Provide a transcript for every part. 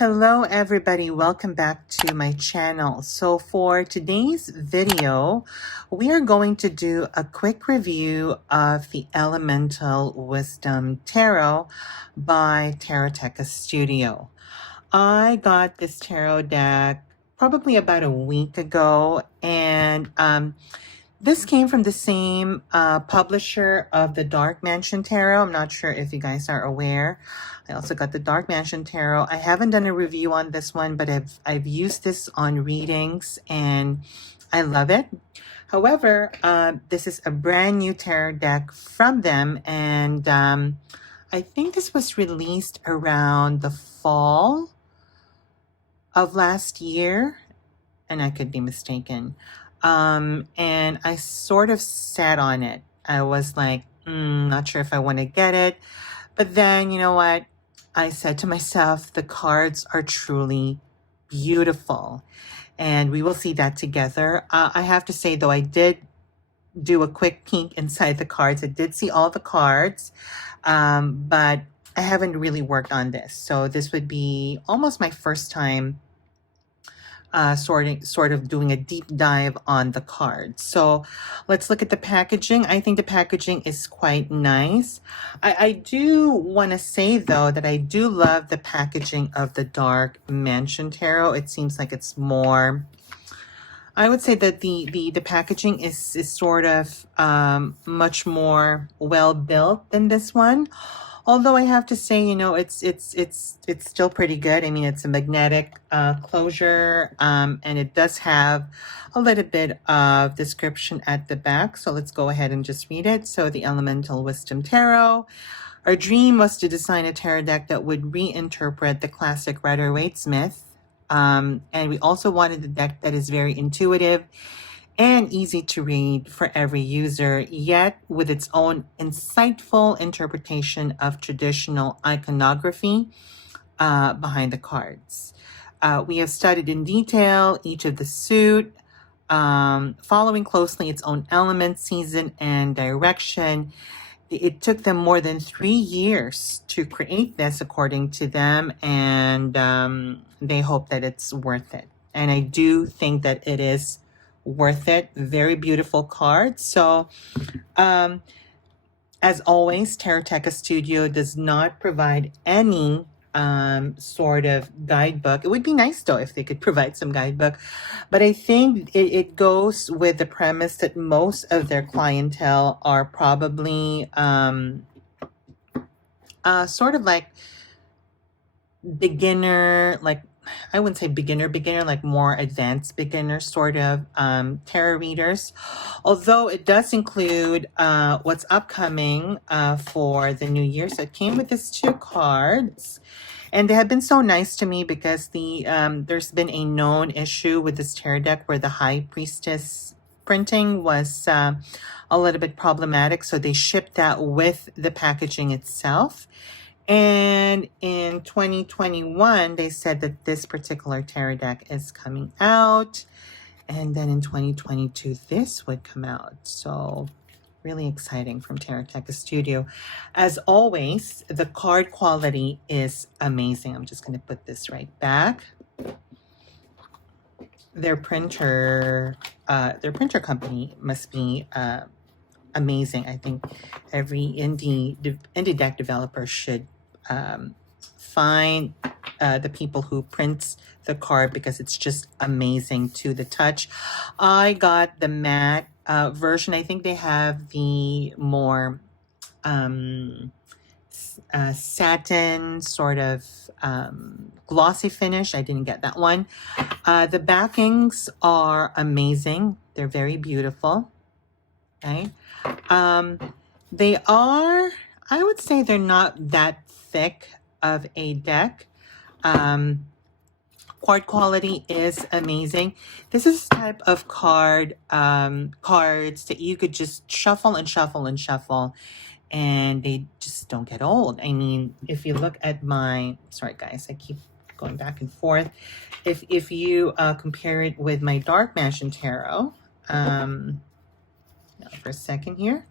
Hello everybody, welcome back to my channel. So for today's video, we are going to do a quick review of the Elemental Wisdom Tarot by Taroteca Studio. I got this tarot deck probably about a week ago, and this came from the same publisher of the Dark Mansion Tarot. I'm not sure if you guys are aware. I also got the Dark Mansion Tarot. I haven't done a review on this one, but I've used this on readings and I love it. However, this is a brand new tarot deck from them, and I think this was released around the fall of last year, and I could be mistaken. And I sort of sat on it. I was like, not sure if I want to get it. But then, you know what? I said to myself, the cards are truly beautiful. And we will see that together. I have to say, though, I did do a quick peek inside the cards. I did see all the cards, but I haven't really worked on this. So this would be almost my first time sort of doing a deep dive on the cards. So let's look at the packaging. I think the packaging is quite nice. I do want to say though that I do love the packaging of the Dark Mansion Tarot. It seems like it's more, I would say that the packaging is sort of much more well built than this one. Although I have to say, you know, it's still pretty good. I mean, it's a magnetic closure, and it does have a little bit of description at the back. So let's go ahead and just read it. So the Elemental Wisdom Tarot. Our dream was to design a tarot deck that would reinterpret the classic Rider-Waite-Smith. And we also wanted a deck that is very intuitive and easy to read for every user, yet with its own insightful interpretation of traditional iconography behind the cards. We have studied in detail each of the suit, following closely its own element, season, and direction. It took them more than 3 years to create this, according to them, and they hope that it's worth it. And I do think that it is worth it. Very beautiful cards. So as always, Taroteca Studio does not provide any sort of guidebook. It would be nice though if they could provide some guidebook, but I think it goes with the premise that most of their clientele are probably sort of like beginner, like I wouldn't say beginner, like more advanced beginner sort of tarot readers. Although it does include what's upcoming for the new year. So it came with these 2 cards. And they have been so nice to me because there's been a known issue with this tarot deck where the High Priestess printing was a little bit problematic. So they shipped that with the packaging itself. And in 2021, they said that this particular tarot deck is coming out. And then in 2022, this would come out. So really exciting from Taroteca Studio. As always, the card quality is amazing. I'm just going to put this right back. Their printer company must be amazing. I think every indie deck developer should find the people who print the card because it's just amazing to the touch. I got the matte version. I think they have the more satin sort of glossy finish. I didn't get that one. The backings are amazing. They're very beautiful. Okay. They are, I would say they're not that thick of a deck. Card quality is amazing. This is a type of cards that you could just shuffle and shuffle and shuffle, and they just don't get old. I mean, if you look at my, sorry guys, I keep going back and forth. If you compare it with my Dark Mansion Tarot, now for a second here.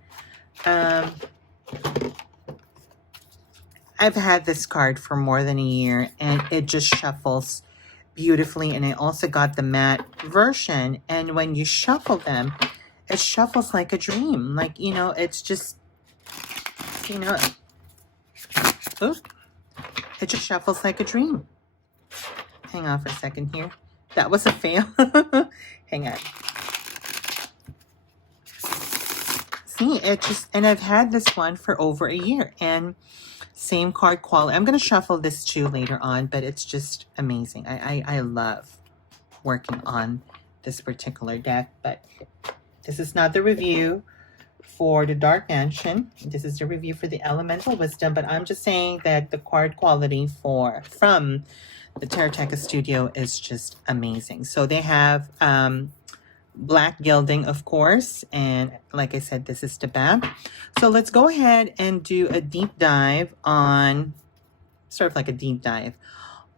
I've had this card for more than a year, and it just shuffles beautifully. And I also got the matte version, and when you shuffle them, it shuffles like a dream. Like, you know, it's just, you know, oops, it just shuffles like a dream. Hang on for a second here. That was a fail. Hang on. See, it just, and I've had this one for over a year, and same card quality. I'm going to shuffle this too later on, but it's just amazing. I love working on this particular deck, but this is not the review for the Dark Mansion. This is the review for the Elemental Wisdom, but I'm just saying that the card quality from the Taroteca Studio is just amazing. So they have black gilding, of course, and like I said, this is the back. So let's go ahead and do a deep dive on, sort of like a deep dive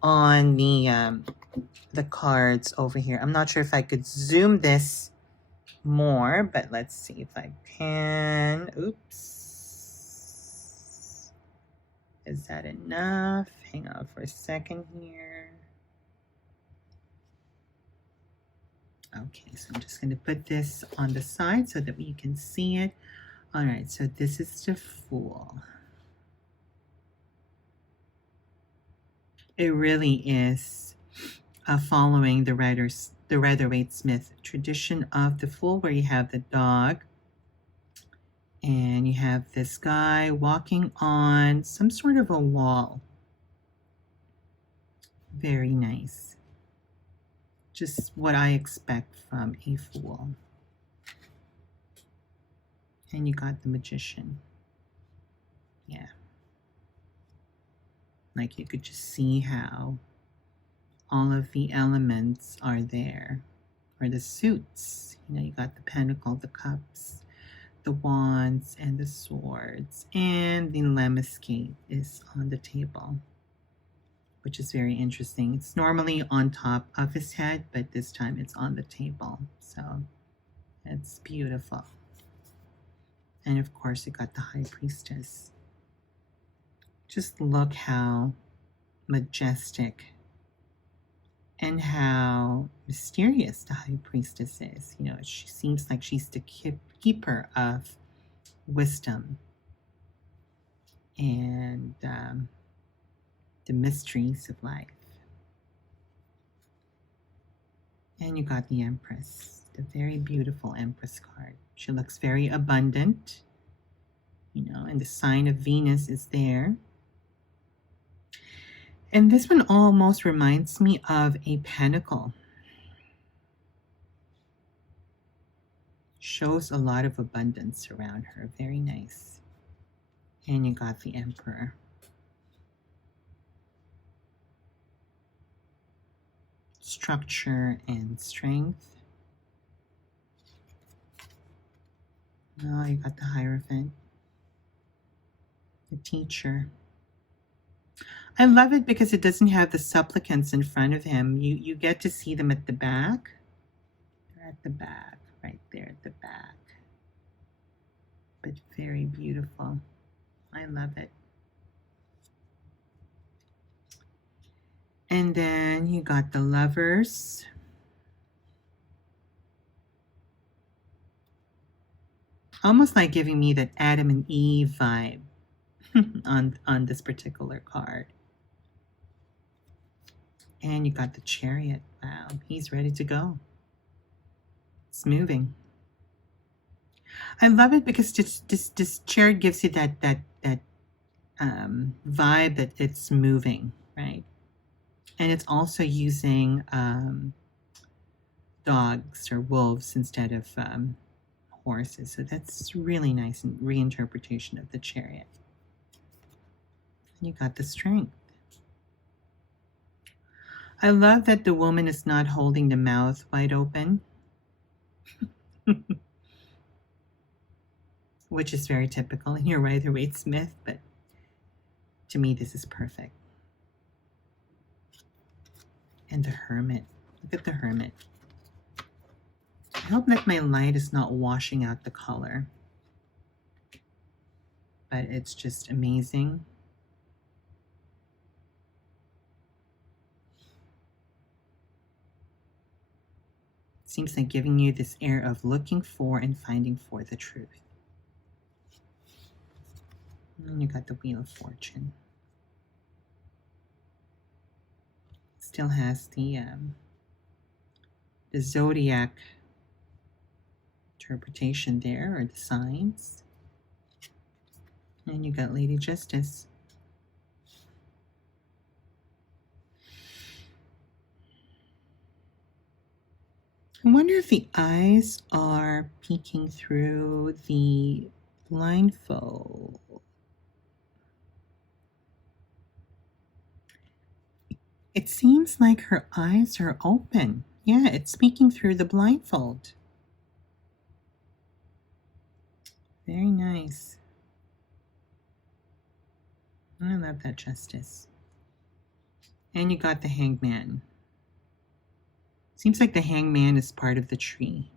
on the cards over here. I'm not sure if I could zoom this more, but let's see if I can. Oops. Is that enough? Hang on for a second here. Okay, so I'm just going to put this on the side so that you can see it. All right, so this is the Fool. It really is following the Rider-Waite-Smith tradition of the Fool, where you have the dog and you have this guy walking on some sort of a wall. Very nice. Just what I expect from a Fool. And you got the Magician. Yeah. Like, you could just see how all of the elements are there. Or the suits. You know, you got the Pentacle, the Cups, the Wands, and the Swords. And the Lemniscate is on the table, which is very interesting. It's normally on top of his head, but this time it's on the table. So it's beautiful. And of course, you got the High Priestess. Just look how majestic and how mysterious the High Priestess is. You know, she seems like she's the keeper of wisdom and the mysteries of life. And you got the Empress, the very beautiful Empress card. She looks very abundant, you know, and the sign of Venus is there. And this one almost reminds me of a pentacle. Shows a lot of abundance around her. Very nice. And you got the Emperor. Structure and strength. Oh, you got the Hierophant. The Teacher. I love it because it doesn't have the supplicants in front of him. You get to see them at the back. They're at the back, right there at the back. But very beautiful. I love it. And then you got the Lovers. Almost like giving me that Adam and Eve vibe on this particular card. And you got the Chariot. Wow, he's ready to go. It's moving. I love it because this Chariot gives you that vibe that it's moving, right? And it's also using dogs or wolves instead of horses. So that's really nice reinterpretation of the Chariot. And you got the Strength. I love that the woman is not holding the mouth wide open, which is very typical in your Rider-Waite-Smith, but to me this is perfect. And the Hermit. Look at the Hermit. I hope that my light is not washing out the color, but it's just amazing. Seems like giving you this air of looking for and finding for the truth. And you got the Wheel of Fortune. Still has the zodiac interpretation there, or the signs. And you got Lady Justice. I wonder if the eyes are peeking through the blindfold. It seems like her eyes are open. Yeah, it's peeking through the blindfold. Very nice. I love that, Justice. And you got the Hangman. Seems like the Hangman is part of the tree.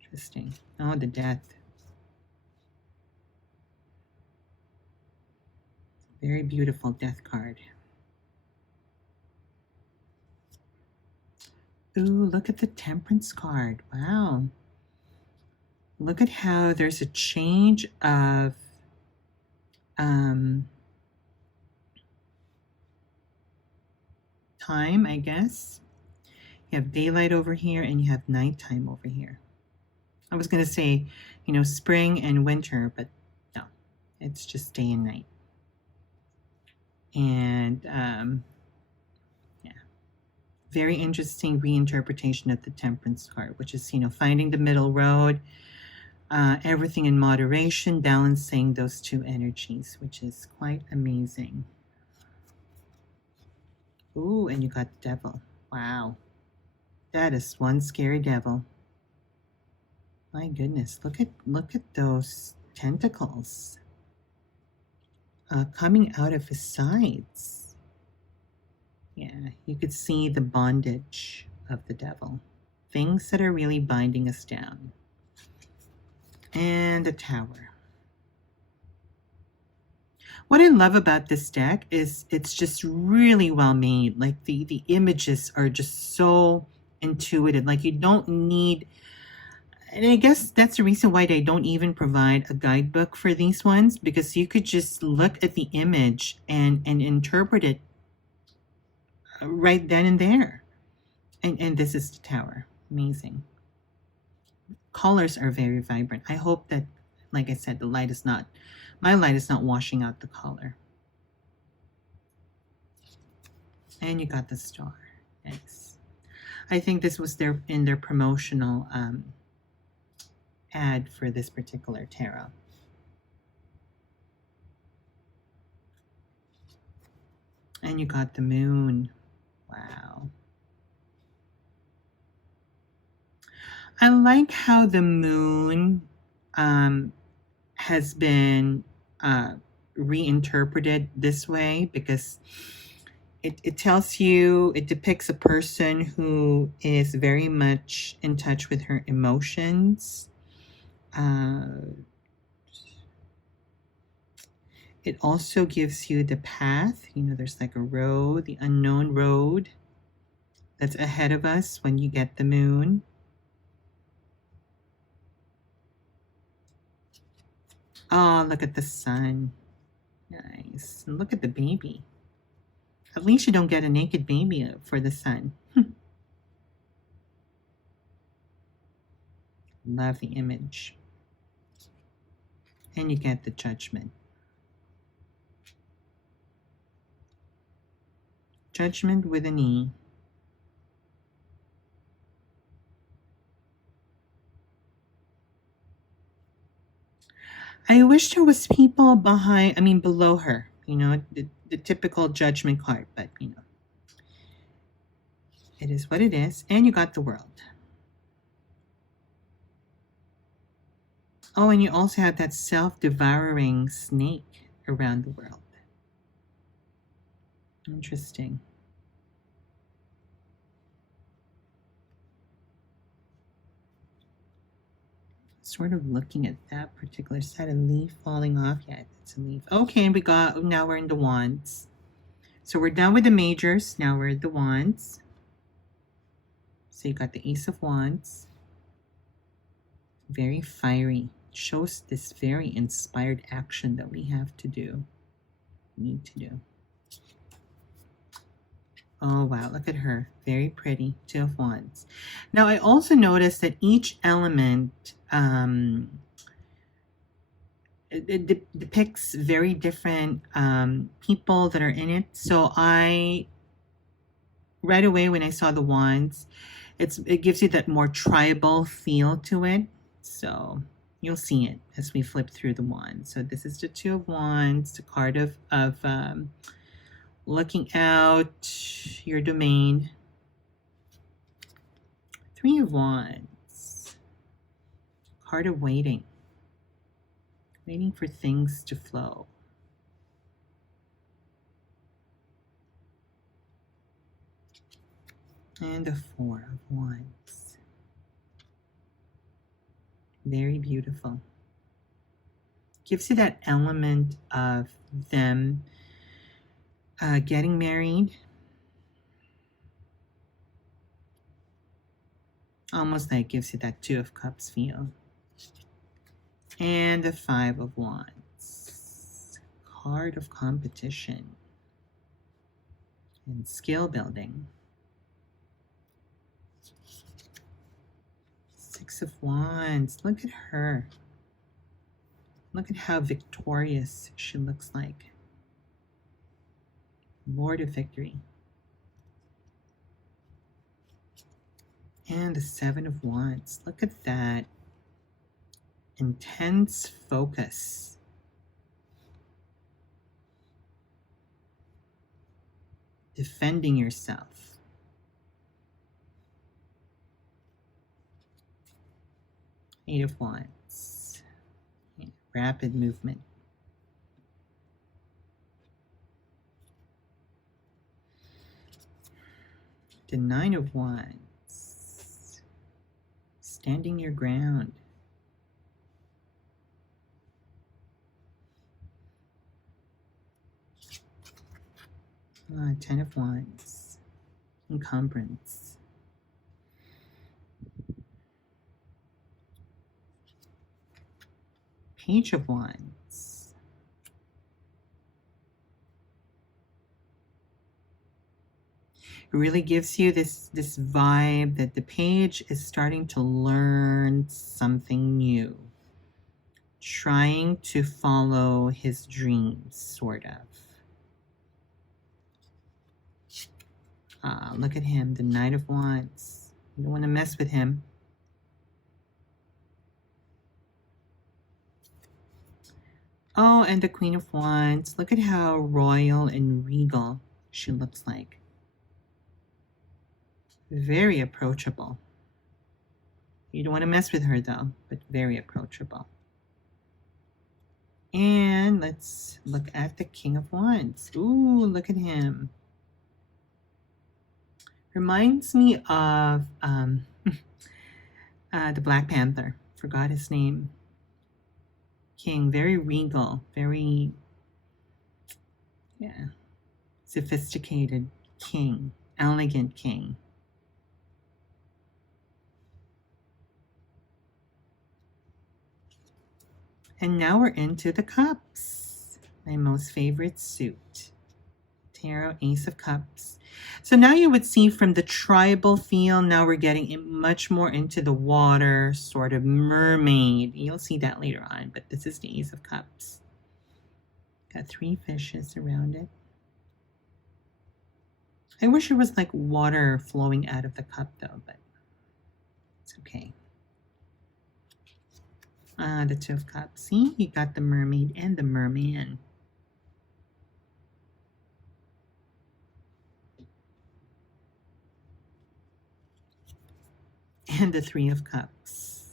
Interesting. Oh, the Death. Very beautiful Death card. Ooh, look at the Temperance card. Wow. Look at how there's a change of time, I guess. You have daylight over here and you have nighttime over here. I was going to say, spring and winter, but no, it's just day and night. And yeah, very interesting reinterpretation of the Temperance card, which is, finding the middle road, everything in moderation, balancing those two energies, which is quite amazing. Ooh, and you got the Devil. Wow. That is one scary devil. My goodness, look at those tentacles coming out of his sides. Yeah, you could see the bondage of the devil. Things that are really binding us down. And the Tower. What I love about this deck is it's just really well made. Like the images are just so intuitive. Like you don't need, and I guess that's the reason why they don't even provide a guidebook for these ones, because you could just look at the image and interpret it right then and there. And this is the Tower. Amazing. Colors are very vibrant. I hope that, like I said, my light is not washing out the color. And you got the Star. Nice. I think this was in their promotional ad for this particular tarot. And you got the Moon. Wow. I like how the Moon has been reinterpreted this way, because it tells you, it depicts a person who is very much in touch with her emotions. It also gives you the path. There's like a road, the unknown road that's ahead of us when you get the Moon. Oh, look at the Sun. Nice. And look at the baby. At least you don't get a naked baby for the Sun. Love the image. And you get the Judgment. Judgment with an E. I wish there was people below her, the typical Judgment card, but it is what it is. And you got the World. Oh, and you also have that self-devouring snake around the world. Interesting. Sort of looking at that particular side, a leaf falling off. Yeah, it's a leaf. Okay, now we're in the Wands. So we're done with the majors. Now we're at the wands. So you got the Ace of Wands. Very fiery. Shows this very inspired action that we have to do. Need to do. Oh, wow. Look at her. Very pretty. Two of Wands. Now, I also noticed that each element it depicts very different people that are in it. So right away when I saw the Wands, it gives you that more tribal feel to it. So you'll see it as we flip through the Wands. So this is the Two of Wands, the card of looking out your domain. Three of Wands, card of waiting for things to flow. And the Four of Wands. Very beautiful. Gives you that element of them getting married. Almost like gives you that Two of Cups feel. And the Five of Wands. Card of competition and skill building. Six of Wands. Look at her. Look at how victorious she looks like. Lord of Victory. And the Seven of Wands. Look at that. Intense focus. Defending yourself. Eight of Wands. Rapid movement. The Nine of Wands. Standing your ground. Ten of Wands. Encumbrance. Page of Wands. It really gives you this vibe that the page is starting to learn something new. Trying to follow his dreams, sort of. Look at him, the Knight of Wands. You don't want to mess with him. Oh, and the Queen of Wands. Look at how royal and regal she looks like. Very approachable. You don't want to mess with her though, but very approachable. And let's look at the King of Wands. Ooh, look at him. Reminds me of the Black Panther. Forgot his name. King, very regal, very, sophisticated king, elegant king. And now we're into the cups, my most favorite suit. Tarot, Ace of Cups. So now you would see from the tribal feel, now we're getting much more into the water, sort of mermaid. You'll see that later on, but this is the Ace of Cups. Got three fishes around it. I wish it was like water flowing out of the cup though, but it's okay. The Two of Cups. See, you got the mermaid and the merman. And the Three of Cups.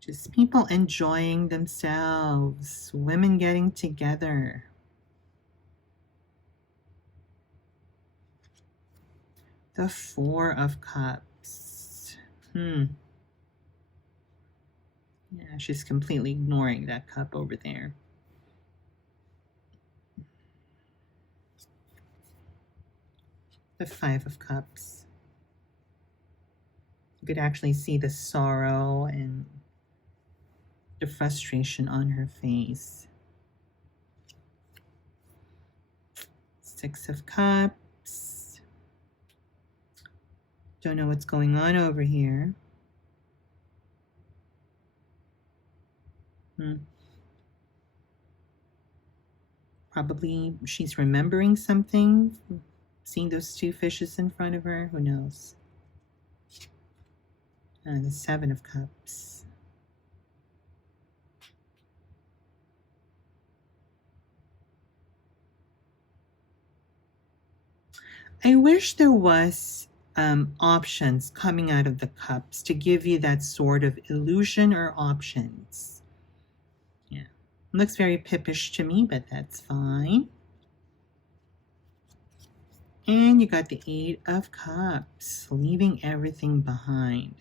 Just people enjoying themselves, women getting together. The Four of Cups. Yeah, she's completely ignoring that cup over there. The Five of Cups. You could actually see the sorrow and the frustration on her face. Six of Cups. Don't know what's going on over here. Probably she's remembering something, seeing those two fishes in front of her. Who knows? The Seven of Cups. I wish there was options coming out of the cups to give you that sort of illusion or options. Yeah. Looks very pippish to me, but that's fine. And you got the Eight of Cups, leaving everything behind.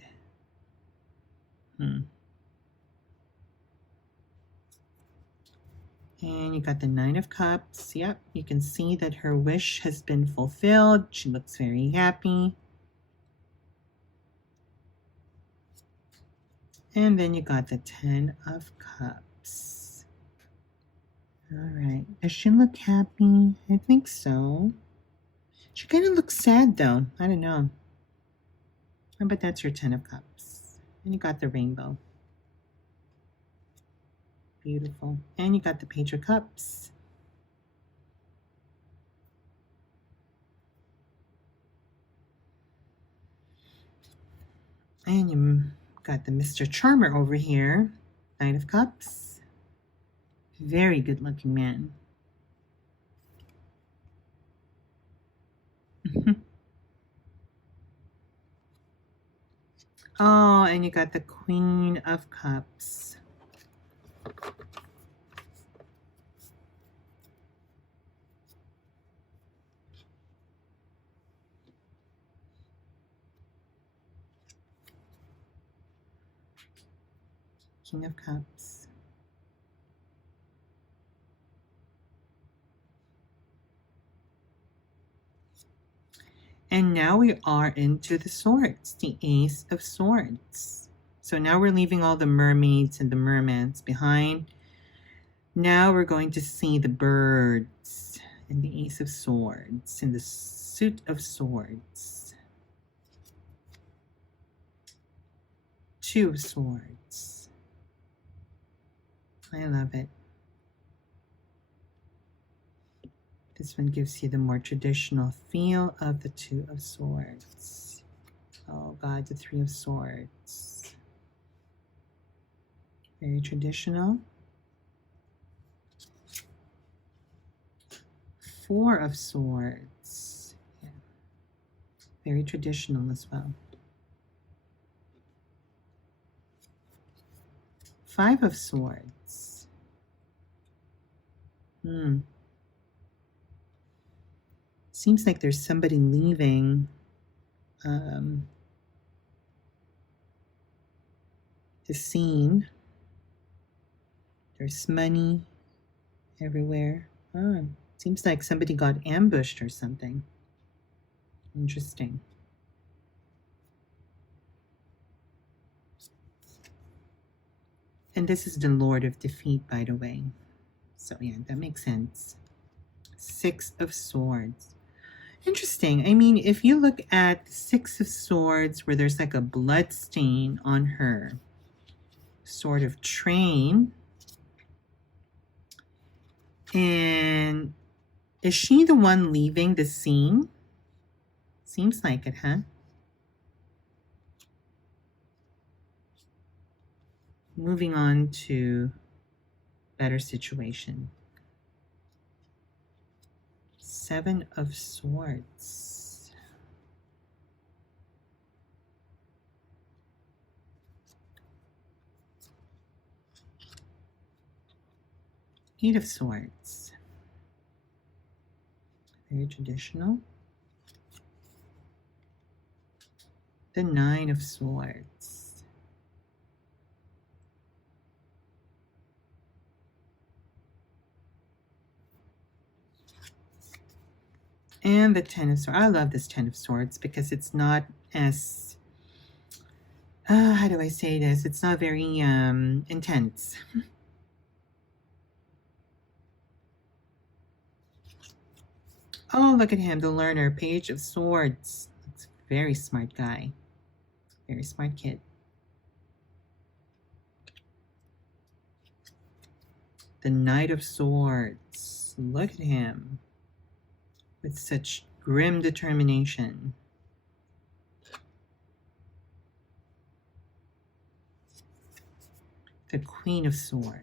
And you got the Nine of Cups. Yep, you can see that her wish has been fulfilled. She looks very happy. And then you got the Ten of Cups. All right. Does she look happy? I think so. She kind of looks sad, though. I don't know. But that's your Ten of Cups. And you got the rainbow. Beautiful. And you got the Page of Cups. And you got the Mr. Charmer over here. Knight of Cups. Very good looking man. Oh, and you got the Queen of Cups. King of Cups. And now we are into the swords, the Ace of Swords. So now we're leaving all the mermaids and the mermans behind. Now we're going to see the birds and the Ace of Swords and the Suit of Swords. Two of Swords. I love it. This one gives you the more traditional feel of the Two of Swords. Oh God, the Three of Swords. Very traditional. Four of Swords. Yeah. Very traditional as well. Five of Swords. Seems like there's somebody leaving the scene. There's money everywhere. Oh, seems like somebody got ambushed or something. Interesting. And this is the Lord of Defeat, by the way. So yeah, that makes sense. Six of Swords. Interesting. I mean, if you look at the Six of Swords, where there's like a blood stain on her sort of train, and is she the one leaving the scene? Seems like it, huh? Moving on to better situation. Seven of Swords. Eight of Swords. Very traditional. The Nine of Swords. And the Ten of Swords. I love this Ten of Swords because it's not as, how do I say this? It's not very intense. Oh, look at him, the learner, Page of Swords. That's a very smart guy. Very smart kid. The Knight of Swords. Look at him. With such grim determination. The Queen of Swords.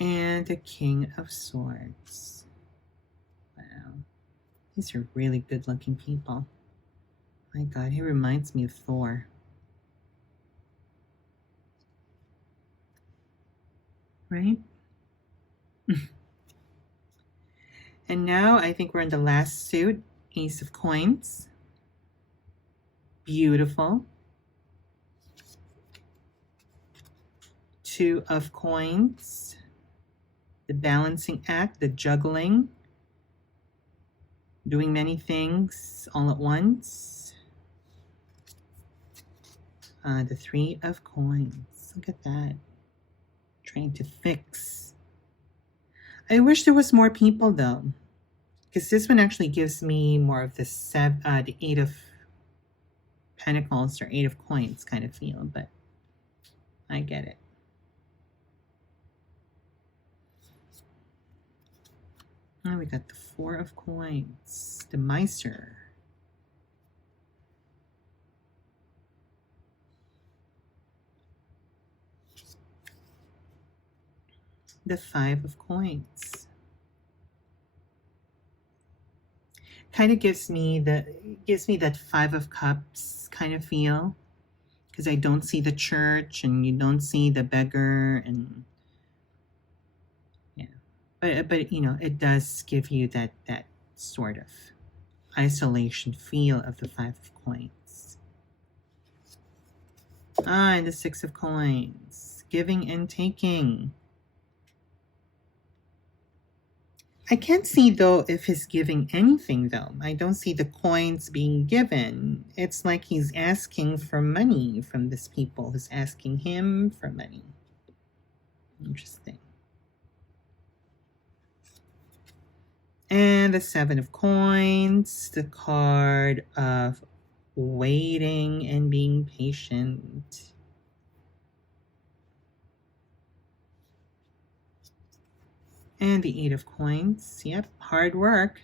And the King of Swords. Wow. These are really good looking people. My God, he reminds me of Thor. Right? And now I think we're in the last suit, Ace of Coins. Beautiful. Two of Coins. The balancing act, the juggling. Doing many things all at once. The Three of Coins. Look at that. Trying to fix. I wish there was more people though, because this one actually gives me more of the Eight of Pentacles or Eight of Coins kind of feel, but I get it. Now we got the Four of Coins, the Miser. The Five of Coins. Kind of gives me that Five of Cups kind of feel, because I don't see the church and you don't see the beggar, and yeah, but you know, it does give you that sort of isolation feel of the Five of Coins. And the Six of Coins, giving and taking. I can't see though if he's giving anything though. I don't see the coins being given. It's like he's asking for money from this people who's asking him for money. Interesting. And the Seven of Coins, the card of waiting and being patient. And the Eight of Coins. Yep, hard work.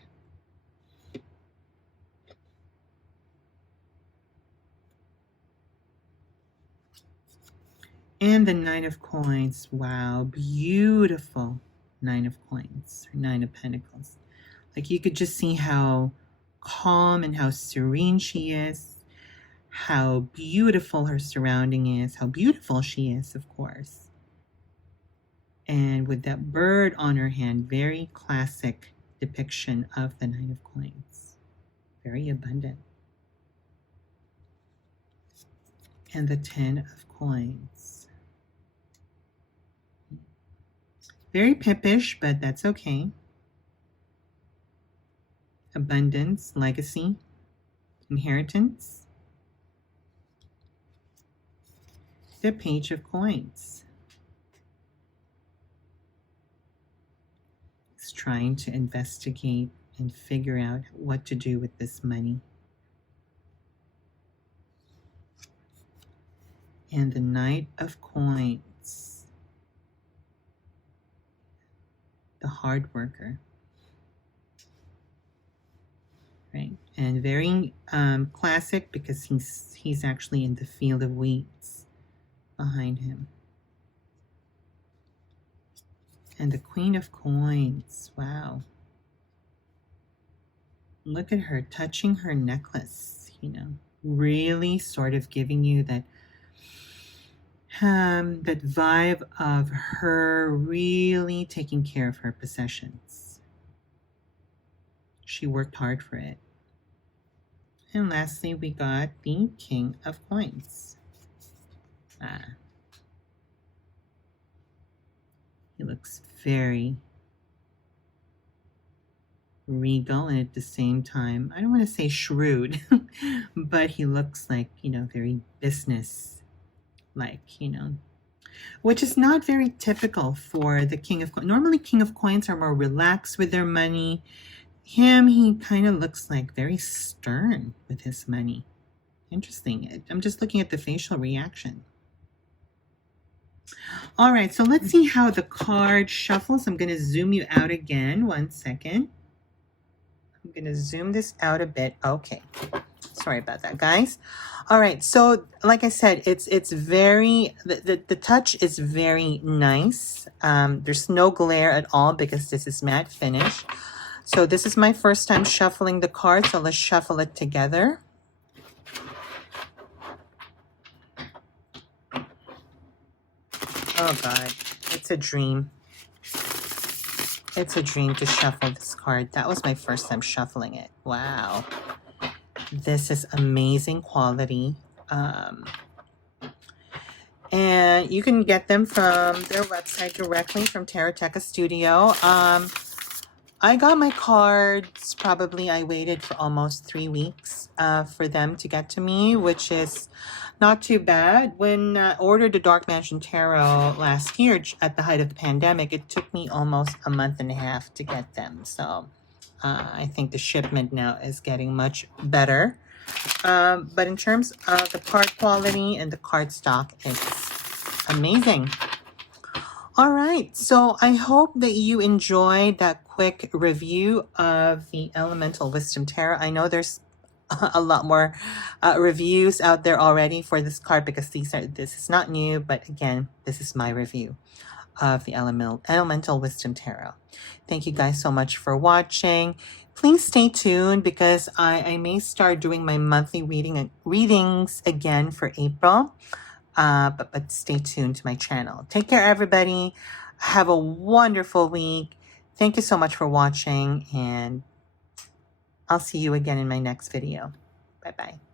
And the Nine of Coins. Wow, beautiful Nine of Coins, or Nine of Pentacles. Like you could just see how calm and how serene she is, how beautiful her surrounding is, how beautiful she is, of course. And with that bird on her hand, very classic depiction of the Nine of Coins. Very abundant. And the Ten of Coins. Very pippish, but that's okay. Abundance, legacy, inheritance. The Page of Coins. It's trying to investigate and figure out what to do with this money. And the Knight of Coins. The hard worker. Right? And very classic because he's actually in the field of wheats behind him. And the Queen of Coins. Wow. Look at her touching her necklace, you know, really sort of giving you that that vibe of her really taking care of her possessions. She worked hard for it. And lastly, we got the King of Coins. He looks very regal and at the same time, I don't want to say shrewd, but he looks like, very business like, which is not very typical for the King of Coins. Normally, King of Coins are more relaxed with their money. He kind of looks like very stern with his money. Interesting. I'm just looking at the facial reaction. All right, so let's see how the card shuffles. I'm going to zoom you out again. 1 second. I'm going to zoom this out a bit. Okay. Sorry about that, guys. All right, so like I said, it's very, the touch is very nice. There's no glare at all because this is matte finish. So this is my first time shuffling the card, so let's shuffle it together. Oh God, it's a dream. It's a dream to shuffle this card. That was my first time shuffling it. Wow. This is amazing quality. And you can get them from their website directly from Taroteca Studio. I got my cards, probably I waited for almost 3 weeks for them to get to me, which is not too bad. When I ordered the Dark Mansion Tarot last year at the height of the pandemic, it took me almost a month and a half to get them. So I think the shipment now is getting much better. But in terms of the card quality and the card stock, it's amazing. All right, so I hope that you enjoyed that quick review of the Elemental Wisdom Tarot. I know there's a lot more reviews out there already for this card because this is not new, but again, this is my review of the Elemental Wisdom Tarot. Thank you guys so much for watching. Please stay tuned because I may start doing my monthly readings again for April. But stay tuned to my channel. Take care, everybody. Have a wonderful week. Thank you so much for watching, and I'll see you again in my next video. Bye-bye.